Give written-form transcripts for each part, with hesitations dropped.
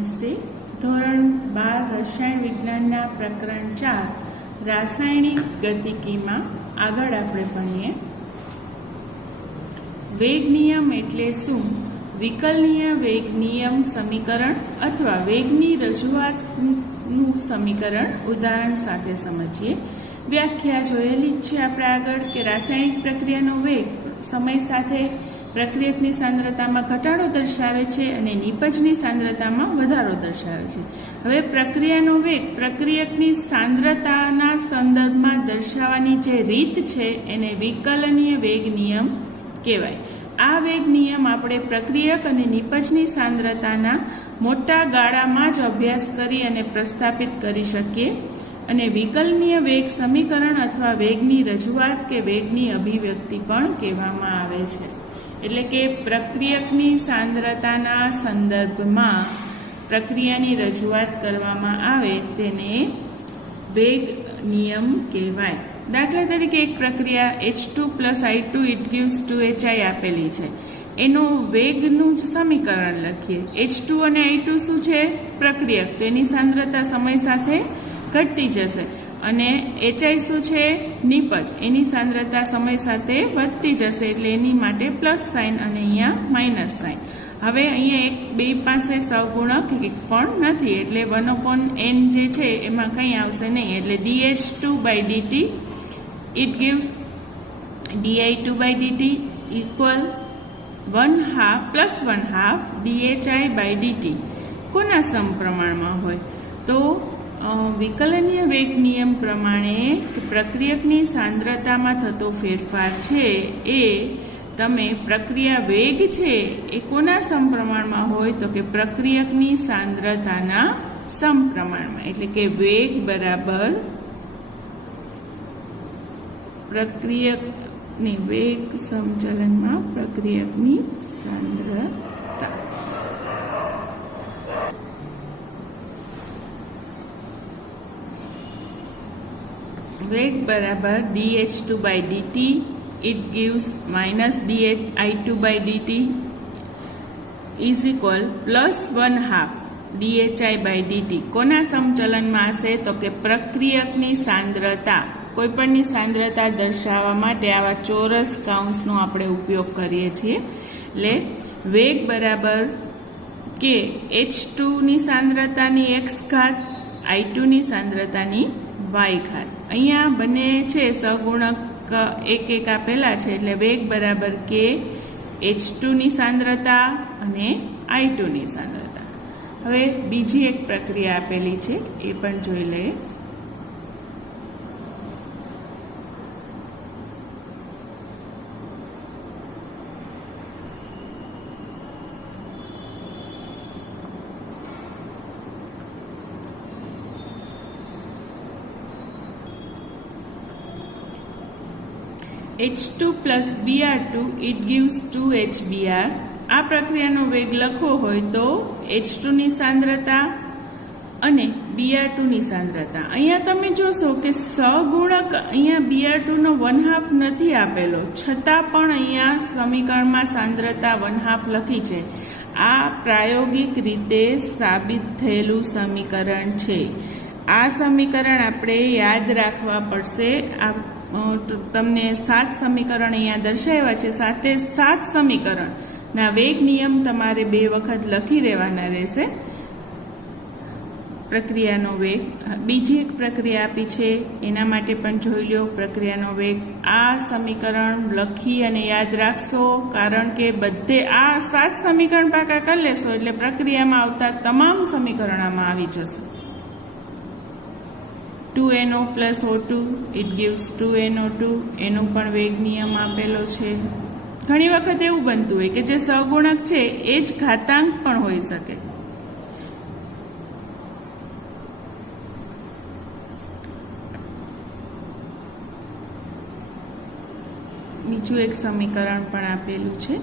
નમસ્તે. ધોરણ 12 રસાયણ વિજ્ઞાનના પ્રકરણ 4 રાસાયણિક ગતિકીમાં આગળ આપણે ભણીએ. વેગ નિયમ એટલે શું? વિકલનીય વેગ નિયમ સમીકરણ અથવા વેગની રજૂઆતનું સમીકરણ ઉદાહરણ સાથે સમજીએ. વ્યાખ્યા જોયેલી જ છે આપણે આગળ કે રાસાયણિક પ્રક્રિયાનો વેગ સમય સાથે પ્રક્રિયકની સાંદ્રતામાં ઘટાડો દર્શાવે છે અને નિપજની સાંદ્રતામાં વધારો દર્શાવે છે. હવે પ્રક્રિયાનો વેગ પ્રક્રિયકની સાંદ્રતાના સંદર્ભમાં દર્શાવવાની જે રીત છે એને વિકલનીય વેગ નિયમ કહેવાય. આ વેગ નિયમ આપણે પ્રક્રિયક અને નિપજની સાંદ્રતાના મોટા ગાળામાં જ અભ્યાસ કરી અને પ્રસ્થાપિત કરી શકીએ. અને વિકલનીય વેગ સમીકરણ અથવા વેગની રજૂઆત કે વેગની અભિવ્યક્તિ પણ કહેવામાં આવે છે. એટલે કે પ્રક્રિયકની સાંદ્રતાના સંદર્ભમાં પ્રક્રિયાની રજૂઆત કરવામાં આવે તેને વેગ નિયમ કહેવાય. દાખલા તરીકે એક પ્રક્રિયા H2 + I2 it gives 2HI આપેલી છે. એનો વેગનું જ સમીકરણ લખીએ. H2 અને I2 શું છે? પ્રક્રિયક. તો એની સાંદ્રતા સમય સાથે ઘટતી જશે. અને HI શું છે? નિપજ. એની સાંદ્રતા સમય સાથે વધતી જશે એટલે એની માટે પ્લસ સાઇન અને અહીંયા માઇનસ સાઇન. હવે અહીંયા એક બે પાસે સહગુણક એક પણ નથી એટલે 1/n જે છે એમાં કંઈ આવશે નહીં એટલે dH2/dt it gives di2/dt equal 1/2 + 1/2 dHI/dt. કોના સમપ્રમાણમાં હોય? તો વિકલનીય વેગ નિયમ પ્રમાણે પ્રક્રિયકની સાંદ્રતામાં થતો ફેરફાર છે એ તમે પ્રક્રિયા વેગ છે એ કોના સમપ્રમાણમાં હોય? તો કે પ્રક્રિયકની સાંદ્રતાના સમપ્રમાણમાં. એટલે કે વેગ બરાબર પ્રક્રિયકની વેગ સમચલનમાં પ્રક્રિયકની સાંદ્રતા. વેગ બરાબર dH2/dt it gives -di2/dt is equal +1/2 dHI/dt. કોના સમચલનમાં હશે? તો કે પ્રક્રિયકની સાંદ્રતા. કોઈપણની સાંદ્રતા દર્શાવવા માટે આવા ચોરસ કૌંસનો આપણે ઉપયોગ કરીએ છીએ. એટલે વેગ બરાબર કે H2ની સાંદ્રતાની x ઘાત I2ની સાંદ્રતાની y ઘાત. અહીંયા બંને છે સહગુણક એક આપેલા છે એટલે વેગ બરાબર કે H2ની સાંદ્રતા અને I2ની સાંદ્રતા. હવે બીજી એક પ્રક્રિયા આપેલી છે એ પણ જોઈ લઈએ. H2 + Br2 it gives 2HBr. આ પ્રક્રિયાનો વેગ લખવો હોય તો H2ની સાંદ્રતા અને Br2ની સાંદ્રતા. અહીંયા તમે જોશો કે સહગુણક અહીંયા Br2નો 1/2 નથી આપેલો છતાં પણ અહીંયા સમીકરણમાં સાંદ્રતા 1/2 લખી છે. આ પ્રાયોગિક રીતે સાબિત થયેલું સમીકરણ છે. આ સમીકરણ આપણે યાદ રાખવા પડશે. તમને 7 સમીકરણ અહીંયા દર્શાવ્યા છે. 7 સમીકરણના વેગ નિયમ તમારે 2 વખત લખી રહેવાના રહેશે. પ્રક્રિયાનો વેગ. બીજી એક પ્રક્રિયા આપી છે એના માટે પણ જોઈ લો પ્રક્રિયાનો વેગ. આ સમીકરણ લખી અને યાદ રાખશો કારણ કે બધે આ 7 સમીકરણ પાકા કરી લેશો એટલે પ્રક્રિયામાં આવતા તમામ સમીકરણ આમાં આવી જશે. 2NO + O2 it gives 2NO2. એનો પણ વેગ નિયમ આપેલો છે. ઘણી વખત એવું બનતું હોય કે જે સહગુણક છે એ જ ઘાતાંક પણ હોઈ શકે. બીજું એક સમીકરણ પણ આપેલું છે.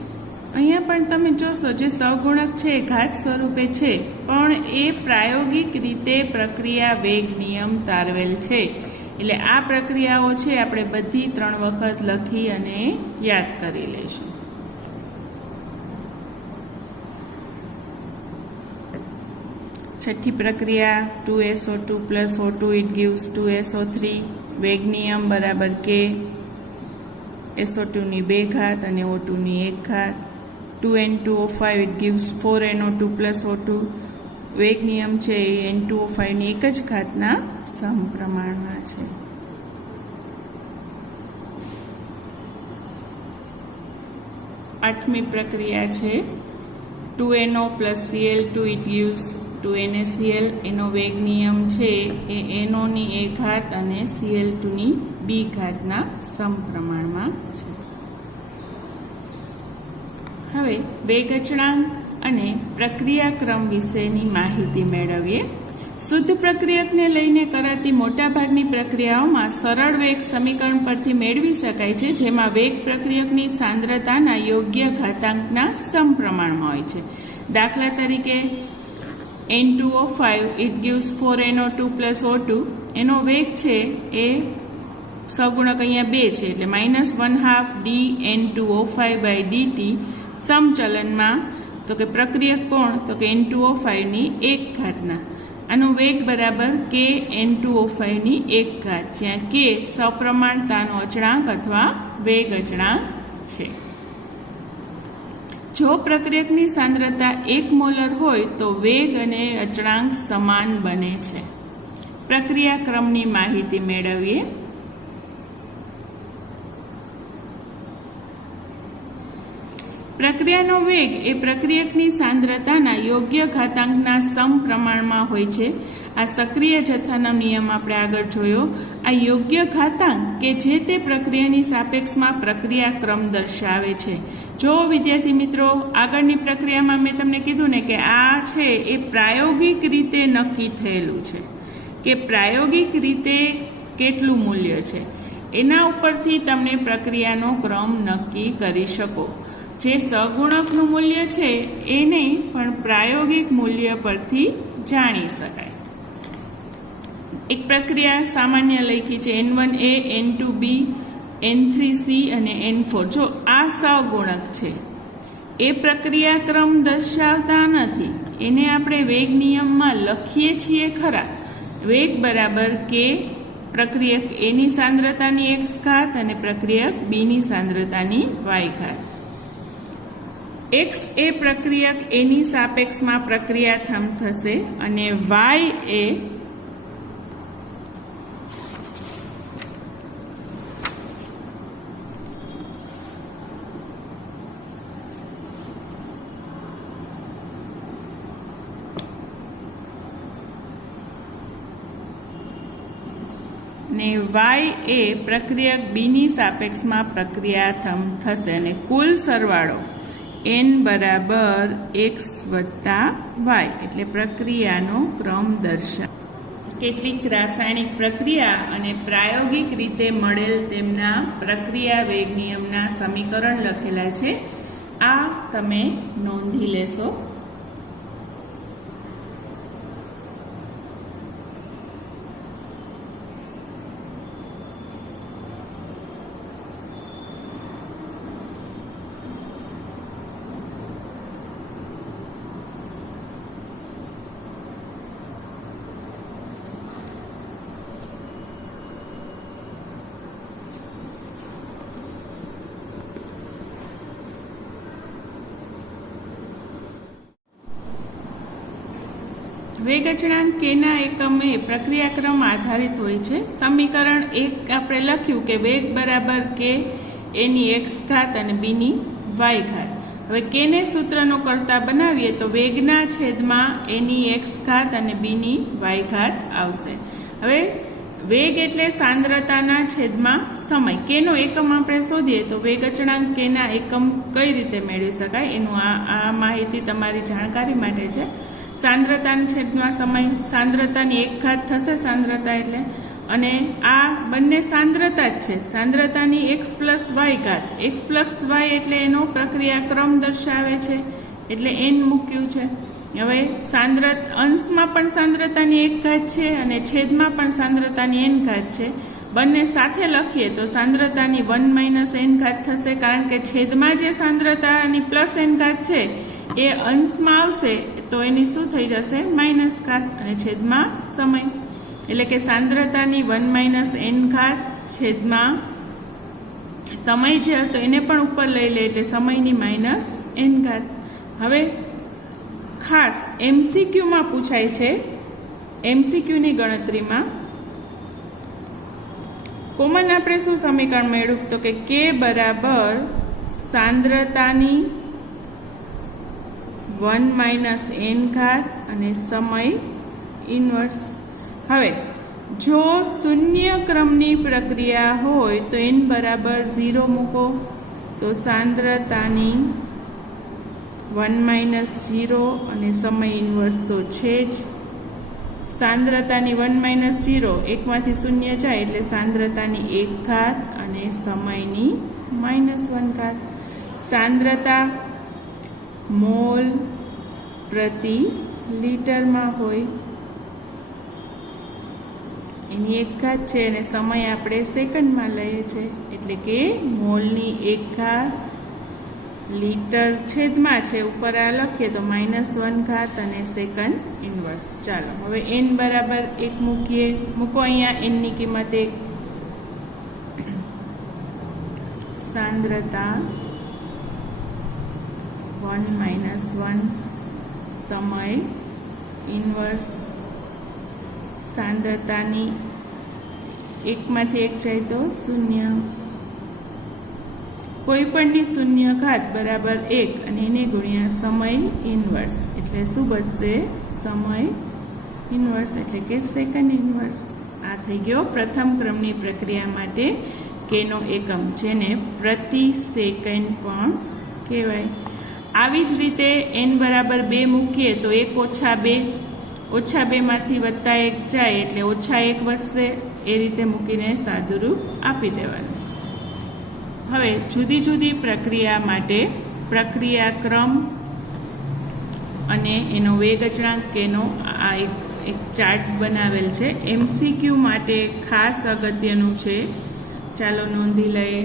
અહીંયા પણ તમે જોશો જે સહગુણક છે ઘાત સ્વરૂપે છે પણ એ પ્રાયોગિક રીતે પ્રક્રિયા વેગ નિયમ તારવેલ છે. એટલે આ પ્રક્રિયાઓ છે આપણે બધી 3 વખત લખી અને યાદ કરી લઈશું. છઠ્ઠી પ્રક્રિયા 2SO2 plus O2 it gives 2SO3. વેગ નિયમ બરાબર કે SO2 ની 2 ઘાત અને O2 ની 1 ઘાત. 2N2O5 it gives 4NO2 plus O2. વેગ નિયમ છે એ N2O5 ની 1 જ ઘાતના સમપ્રમાણમાં છે. આઠમી પ્રક્રિયા છે 2NO plus Cl2 it gives 2NaCl. એનો વેગ નિયમ છે એ NO ની 1 ઘાત અને Cl2 ની 2 ઘાતના સમપ્રમાણમાં છે. હવે વેગ અચળાંક અને પ્રક્રિયાક્રમ વિશેની માહિતી મેળવીએ. શુદ્ધ પ્રક્રિયકને લઈને કરાતી મોટાભાગની પ્રક્રિયાઓમાં સરળ વેગ સમીકરણ પરથી મેળવી શકાય છે, જેમાં વેગ પ્રક્રિયકની સાંદ્રતાના યોગ્ય ઘાતાંકના સમપ્રમાણમાં હોય છે. દાખલા તરીકે N2O5 it gives 4NO2 plus O2. એનો વેગ છે એ સહગુણક અહીંયા 2 છે એટલે -1/2 dN2O5/dt. સમચલનમાં તો કે પ્રક્રિયક કોણ તો કે N2O5 ની 1 ઘાતના. આનો વેગ બરાબર કે N2O5 ની 1 ઘાત, જ્યાં કે સપ્રમાણતાનો અચળાંક અથવા વેગ અચળાંક છે. જો પ્રક્રિયકની સાંદ્રતા 1 મોલર હોય તો વેગ અને અચળાંક સમાન બને છે. પ્રક્રિયાક્રમની માહિતી મેળવીએ. પ્રક્રિયાનો વેગ એ પ્રક્રિયકની સાંદ્રતાના યોગ્ય ઘાતાંકના સમપ્રમાણમાં હોય છે. આ સક્રિય જથ્થાનો નિયમ આપણે આગળ જોયો. આ યોગ્ય ઘાતાંક કે જે તે પ્રક્રિયાની સાપેક્ષમાં પ્રક્રિયાક્રમ દર્શાવે છે. જો વિદ્યાર્થી મિત્રો, આગળની પ્રક્રિયામાં મેં તમને કીધું ને કે આ છે એ પ્રાયોગિક રીતે નક્કી થયેલું છે કે પ્રાયોગિક રીતે કેટલું મૂલ્ય છે, એના ઉપરથી તમને પ્રક્રિયાનો ક્રમ નક્કી કરી શકો. જે સહગુણકનું મૂલ્ય છે એ નહીં, પણ પ્રાયોગિક મૂલ્ય પરથી જાણી શકાય. એક પ્રક્રિયા સામાન્ય લખી છે N1A, N2B, N3C અને N4. જો આ સહગુણક છે એ પ્રક્રિયાક્રમ દર્શાવતા નથી. એને આપણે વેગ નિયમમાં લખીએ છીએ ખરા. વેગ બરાબર કે પ્રક્રિયક A ની સાંદ્રતાની x ઘાત અને પ્રક્રિયક B ની સાંદ્રતાની y ઘાત. x એ પ્રક્રિયક A ની સાપેક્ષમાં પ્રક્રિયાથમ થશે અને y એ પ્રક્રિયક B ની સાપેક્ષમાં પ્રક્રિયાથમ થશે અને કુલ સરવાળો n બરાબર x વત્તા y એટલે પ્રક્રિયાનો ક્રમ દર્શાવે. કેટલીક રાસાયણિક પ્રક્રિયા અને પ્રાયોગિક રીતે મળેલ તેમના પ્રક્રિયા વેગ નિયમના સમીકરણ લખેલા છે. આ તમે નોંધી લેશો. વેગ અચળાંક કેના એકમે પ્રક્રિયાક્રમ આધારિત હોય છે. સમીકરણ 1 આપણે લખ્યું કે વેગ બરાબર કે A ની x ઘાત અને B ની y ઘાત. હવે કેને સૂત્રનો કરતા બનાવીએ તો વેગના છેદમાં A ની x ઘાત અને B ની y ઘાત આવશે. હવે વેગ એટલે સાંદ્રતાના છેદમાં સમય. કેનો એકમ આપણે શોધીએ તો વેગ અચળાંક કેના એકમ કઈ રીતે મેળવી શકાય એનું આ માહિતી તમારી જાણકારી માટે છે. સાંદ્રતાના છેદમાં સમય, સાંદ્રતાની 1 ઘાત થશે સાંદ્રતા એટલે, અને આ બંને સાંદ્રતા જ છે. સાંદ્રતાની x પ્લસ y ઘાત, x પ્લસ y એટલે એનો પ્રક્રિયાક્રમ દર્શાવે છે એટલે n મૂક્યું છે. હવે અંશમાં પણ સાંદ્રતાની 1 ઘાત છે અને છેદમાં પણ સાંદ્રતાની n ઘાત છે. બંને સાથે લખીએ તો સાંદ્રતાની 1 - n ઘાત થશે, કારણ કે છેદમાં જે સાંદ્રતાની પ્લસ n ઘાત છે એ અંશમાં આવશે તો એની શું થઈ જશે માઇનસ ઘાત અને છેદમાં સમય, એટલે કે સાંદ્રતાની 1 - n ઘાત છેદમાં સમય જે હતો એને પણ ઉપર લઈ લે એટલે સમયની -n ઘાત. હવે ખાસ MCQમાં પૂછાય છે, MCQની ગણતરીમાં કોમન આપણે શું સમીકરણ મેળવ્યું તો કે K બરાબર સાંદ્રતાની 1 - n ઘાત અને સમય ઇન્વર્સ. હવે જો શૂન્ય ક્રમની પ્રક્રિયા હોય તો n બરાબર 0 મૂકો તો સાંદ્રતાની 1 - 0 અને સમય ઇન્વર્સ તો છે જ. સાંદ્રતાની 1 - 0 એકમાંથી શૂન્ય જાય એટલે સાંદ્રતાની 1 ઘાત અને સમયની -1 ઘાત. સાંદ્રતા મોલ પ્રતિ લીટરમાં હોય એની 1 ઘાત છે અને સમય આપણે સેકન્ડમાં લઈએ છીએ એટલે કે મોલની 1 ઘાત લીટર છેદમાં છે ઉપર આ લખીએ તો -1 ઘાત અને સેકન્ડ ઇન્વર્સ. ચાલો હવે n બરાબર 1 મૂકીએ, મૂકો અહીંયા n ની કિંમત 1. સાંદ્રતા 1 - 1 સમય ઇન્વર્સ. સાંદ્રતાની 1માંથી 1 જાય તો 0, કોઈ પણની શૂન્ય ઘાત બરાબર 1 અને એને ગુણ્યા સમય ઇન્વર્સ એટલે શું બચશે સમય ઇન્વર્સ એટલે કે સેકન્ડ ઇન્વર્સ. આ થઈ ગયો પ્રથમ ક્રમની પ્રક્રિયા માટે કેનો એકમ જેને પ્રતિ સેકન્ડ પણ કહેવાય. આવી જ રીતે n બરાબર 2 મૂકીએ તો 1 - 2 -2 માંથી +1 જાય એટલે -1 વધશે. એ રીતે મૂકીને સાદુરૂપ આપી દેવાનું. હવે જુદી જુદી પ્રક્રિયા માટે પ્રક્રિયા ક્રમ અને એનો વેગ અચળાંક કેનો આ એક ચાર્ટ બનાવેલ છે. MCQ માટે ખાસ અગત્યનું છે, ચાલો નોંધી લઈએ.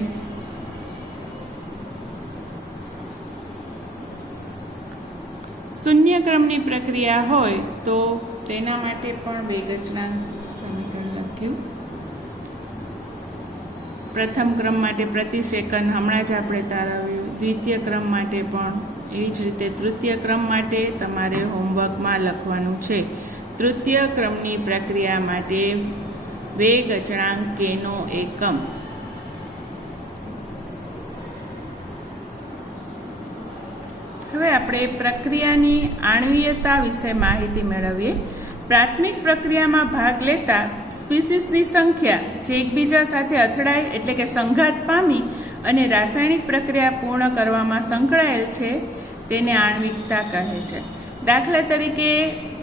શૂન્ય ક્રમની પ્રક્રિયા હોય તો તેના માટે પણ વેગ અચળાંક સમીકરણ લખ્યું. પ્રથમ ક્રમ માટે પ્રતિ સેકન્ડ હમણાં જ આપણે તારવ્યું. દ્વિતીય ક્રમ માટે પણ એવી જ રીતે તૃતીય ક્રમ માટે તમારે હોમવર્કમાં લખવાનું છે. તૃતીય ક્રમની પ્રક્રિયા માટે વેગ અચળાંક કેનો એકમ. હવે આપણે પ્રક્રિયાની આણ્વીયતા વિશે માહિતી મેળવીએ. પ્રાથમિક પ્રક્રિયામાં ભાગ લેતા સ્પીસીસની સંખ્યા જે એકબીજા સાથે અથડાય એટલે કે સંઘાત પામી અને રાસાયણિક પ્રક્રિયા પૂર્ણ કરવામાં સંકળાયેલ છે તેને આણ્વિકતા કહે છે. દાખલા તરીકે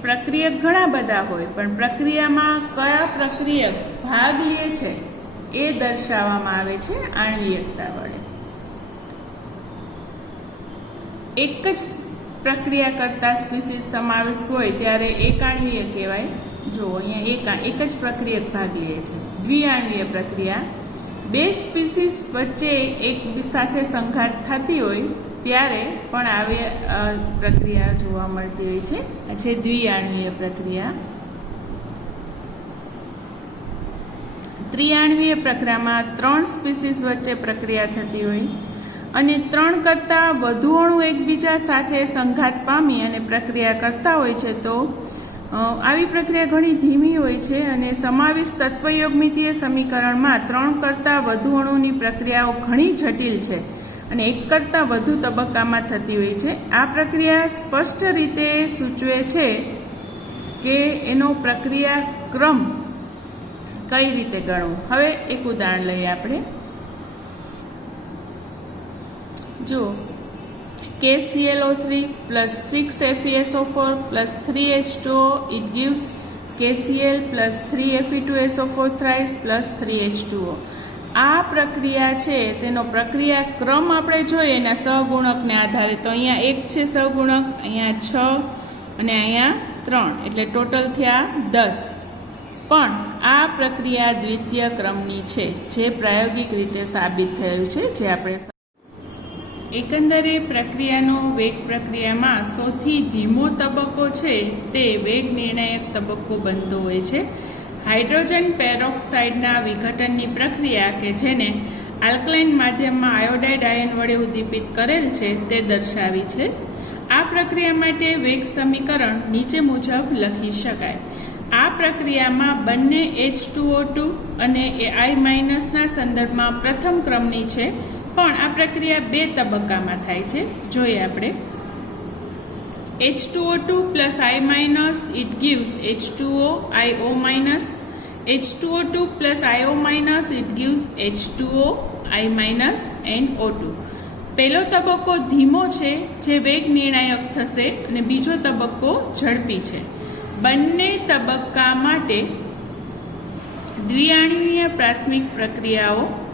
પ્રક્રિયક ઘણા બધા હોય પણ પ્રક્રિયામાં કયા પ્રક્રિયક ભાગ લે છે એ દર્શાવવામાં આવે છે આણ્વીયકતા વડે. એક જ પ્રક્રિયા કરતા સ્પીસીસ સમાવેશ હોય ત્યારે એકાણ્વીય કહેવાય. જો અહીંયા એક જ પ્રક્રિયક ભાગ લે છે. દ્વિઆણ્વીય પ્રક્રિયા બે સ્પીસીસ વચ્ચે એક સાથે સંઘાત થતી હોય ત્યારે પણ આવી પ્રક્રિયા જોવા મળતી હોય છે. આ છે દ્વિઆણ્વીય પ્રક્રિયા. ત્રિઆણ્વીય પ્રક્રિયામાં 3 સ્પીસીસ વચ્ચે પ્રક્રિયા થતી હોય અને 3 કરતાં વધુ અણુ એકબીજા સાથે સંઘાત પામી અને પ્રક્રિયા કરતા હોય છે તો આવી પ્રક્રિયા ઘણી ધીમી હોય છે અને સમાવિષ્ટ તત્વયોગમિતીય સમીકરણમાં 3 કરતાં વધુ અણુની પ્રક્રિયાઓ ઘણી જટિલ છે અને 1 કરતાં વધુ તબક્કામાં થતી હોય છે. આ પ્રક્રિયા સ્પષ્ટ રીતે સૂચવે છે કે એનો પ્રક્રિયા ક્રમ કઈ રીતે ગણવું. હવે એક ઉદાહરણ લઈએ આપણે. જો KClO3 plus 6FeSO4 plus 3H2O it gives KCl plus 3Fe2SO4 thrice plus 3H2O. આ પ્રક્રિયા છે તેનો પ્રક્રિયા ક્રમ આપણે જોઈએ એના સહગુણકને આધારે. તો અહીંયા 1 છે સહગુણક, અહીંયા 6 અને અહીંયા 3 એટલે ટોટલ થયા 10. પણ આ પ્રક્રિયા દ્વિતીય ક્રમની છે જે પ્રાયોગિક રીતે સાબિત થયું છે જે આપણે એકંદરે પ્રક્રિયાનો વેગ પ્રક્રિયામાં સૌથી ધીમો તબક્કો છે તે વેગ નિર્ણાયક તબક્કો બનતો હોય છે. હાઇડ્રોજન પેરોક્સાઇડના વિઘટનની પ્રક્રિયા કે જેને આલ્કલાઇન માધ્યમમાં આયોડાઇડ આયન વડે ઉદ્દીપિત કરેલ છે તે દર્શાવી છે. આ પ્રક્રિયા માટે વેગ સમીકરણ નીચે મુજબ લખી શકાય. આ પ્રક્રિયામાં બંને H2O2 અને I- ના સંદર્ભમાં પ્રથમ ક્રમની છે, પણ આ પ્રક્રિયા બે તબક્કામાં થાય છે. જોઈએ આપણે. H2O2 plus I- it gives H2O IO-. H2O2 plus IO- it gives H2O I- and O2. પહેલો તબક્કો ધીમો છે જે વેગ નિર્ણાયક થશે અને બીજો તબક્કો ઝડપી છે. બંને તબક્કા માટે દ્વિઆણ્વીય પ્રાથમિક પ્રક્રિયાઓ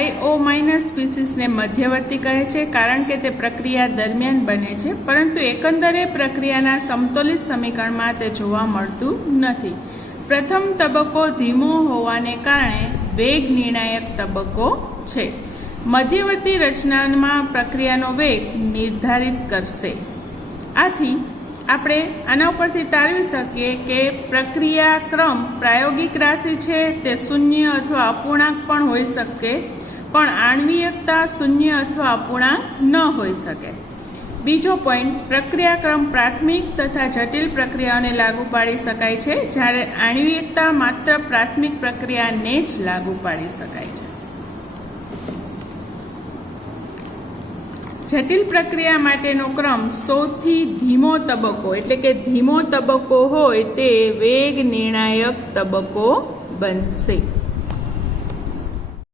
I- સ્પીસીસને મધ્યવર્તી કહે છે કારણ કે તે પ્રક્રિયા દરમિયાન બને છે, પરંતુ એકંદરે પ્રક્રિયાના સમતોલિત સમીકરણમાં તે જોવા મળતું નથી. પ્રથમ તબક્કો ધીમો હોવાને કારણે વેગ નિર્ણાયક તબક્કો છે. મધ્યવર્તી રચનામાં પ્રક્રિયાનો વેગ નિર્ધારિત કરશે. આથી આપણે આના ઉપરથી તારવી શકીએ કે પ્રક્રિયા ક્રમ પ્રાયોગિક રાશિ છે તે શૂન્ય અથવા અપૂર્ણાંક પણ હોઈ શકે, પણ આણ્વીયકતા શૂન્ય અથવા અપૂર્ણાંક ન હોઈ શકે. બીજો પોઈન્ટ, પ્રક્રિયાક્રમ પ્રાથમિક તથા જટિલ પ્રક્રિયાઓને લાગુ પાડી શકાય છે, જ્યારે આણ્વીયકતા માત્ર પ્રાથમિક પ્રક્રિયાને જ લાગુ પાડી શકાય છે. જટિલ પ્રક્રિયા માટેનો ક્રમ સૌથી ધીમો તબક્કો એટલે કે ધીમો તબક્કો હોય તે વેગ નિર્ણાયક તબક્કો બનશે.